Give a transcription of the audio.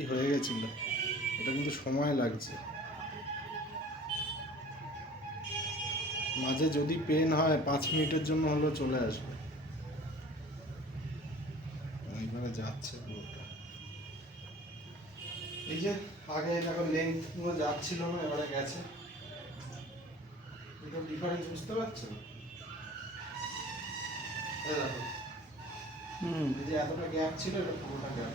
এই হয়ে গেছিল, এটা কিন্তু সময় লাগছে। মাঝে যদি পেন হয় 5 মিনিটের জন্য হলেও চলে আসবে। এইবারে যাচ্ছে পুরোটা। এই যে আগে দেখো লেন্থ পুরো যাচ্ছিল না, এবারে গেছে। এটা ডিফারেন্স বুঝতে পারছো? এই দেখো, এই যে এতটা গ্যাপ ছিল, এটা পুরোটা গ্যাপ।